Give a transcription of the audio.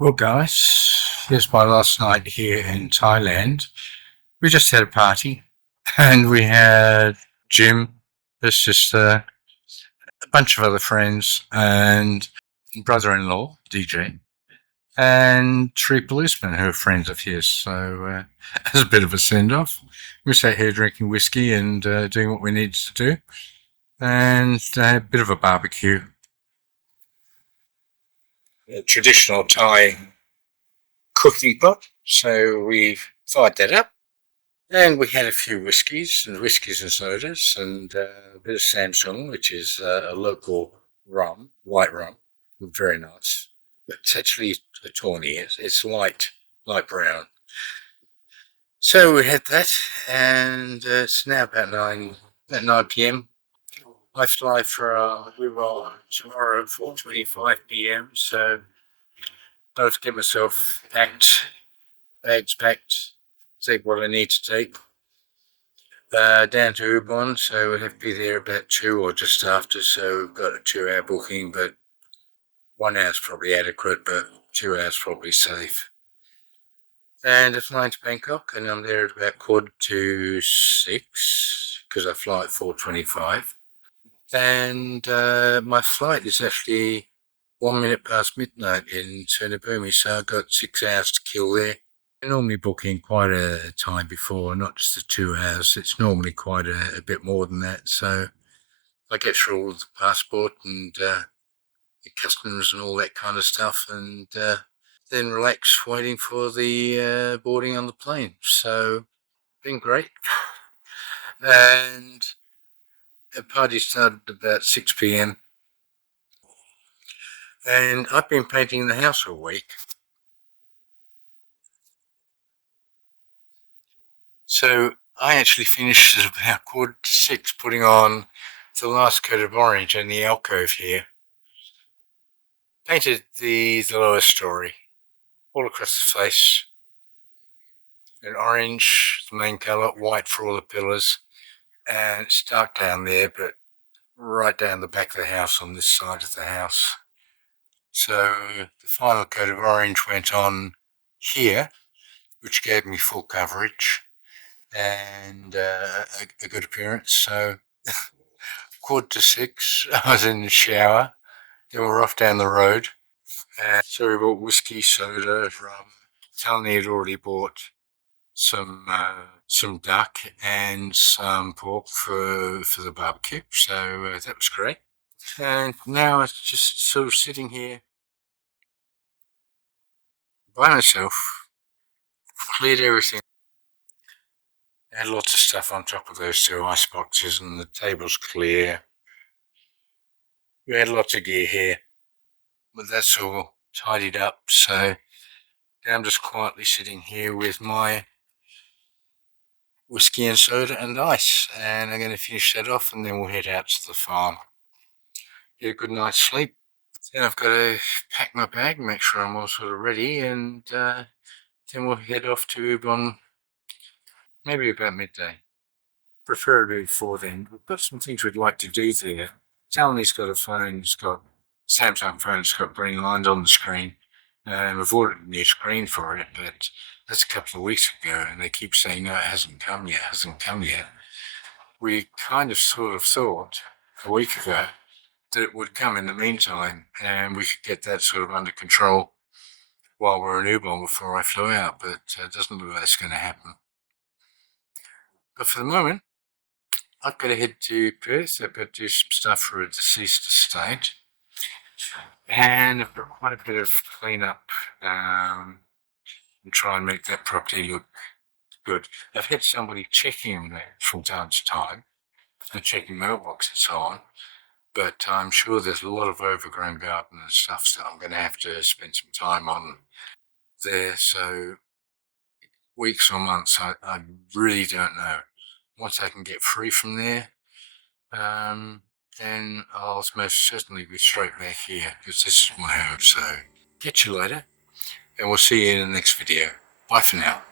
Well, guys, here's my last night here in Thailand. We just had a party and we had Jim, his sister, a bunch of other friends, and brother in law, DJ, and three policemen who are friends of his. So, as a bit of a send off, we sat here drinking whiskey and doing what we needed to do, and a bit of a barbecue. A traditional Thai cooking pot. So we fired that up. And we had a few whiskies and sodas and a bit of Samsung, which is a local rum, white rum, very nice. It's actually a tawny. It's light brown. So we had that, and it's now about 9 p.m. I fly for Rural tomorrow at 4:25 p.m. So I have to get myself bags packed, take what I need to take. Down to Ubon, so we'll have to be there about 2 or just after, so we've got a 2-hour booking, but 1 hour's probably adequate, but 2 hours probably safe. And I'm flying to Bangkok, and I'm there at about 5:45, because I fly at 4:25. And my flight is actually 1 minute past midnight in Turnabumi, so I've got 6 hours to kill there. I normally book in quite a time before, not just the 2 hours. It's normally quite a bit more than that. So I get through all the passport and the customs and all that kind of stuff, and then relax waiting for the boarding on the plane. So been great. And the party started about 6 p.m. And I've been painting the house all week. So I actually finished at about 5:45, putting on the last coat of orange in the alcove here. Painted the lower story, all across the face. And orange, the main colour, white for all the pillars. And it's dark down there, but right down the back of the house on this side of the house. So the final coat of orange went on here, which gave me full coverage and a good appearance. So 5:45, I was in the shower. Then we're off down the road. And so we bought whiskey, soda, rum. Tony had already bought some duck and some pork for the barbecue. So that was great. And now it's just sort of sitting here by myself. Cleared everything. Had lots of stuff on top of those 2 ice boxes, and the table's clear. We had lots of gear here, but that's all tidied up. So now I'm just quietly sitting here with my whiskey and soda and ice, and I'm going to finish that off, and then we'll head out to the farm. Get a good night's sleep. Then I've got to pack my bag, make sure I'm all sort of ready, and then we'll head off to Ubon maybe about midday. Preferably before then. We've got some things we'd like to do there. Talony's got a phone, it's got Samsung phone, it's got green lines on the screen. We've ordered a new screen for it, but that's a couple of weeks ago, and they keep saying, no, it hasn't come yet. We kind of sort of thought a week ago that it would come in the meantime, and we could get that sort of under control while we're in Ubon before I flew out, but it doesn't look like that's going to happen. But for the moment, I've got to head to Perth. I've got to do some stuff for a deceased estate. And I've got quite a bit of clean-up and try and make that property look good. I've had somebody checking there from time to time and checking mailbox and so on. But I'm sure there's a lot of overgrown garden and stuff, so I'm going to have to spend some time on there. So weeks or months, I really don't know. Once I can get free from there, then I'll most certainly be straight back here, because this is my home. So catch you later, and we'll see you in the next video. Bye for now.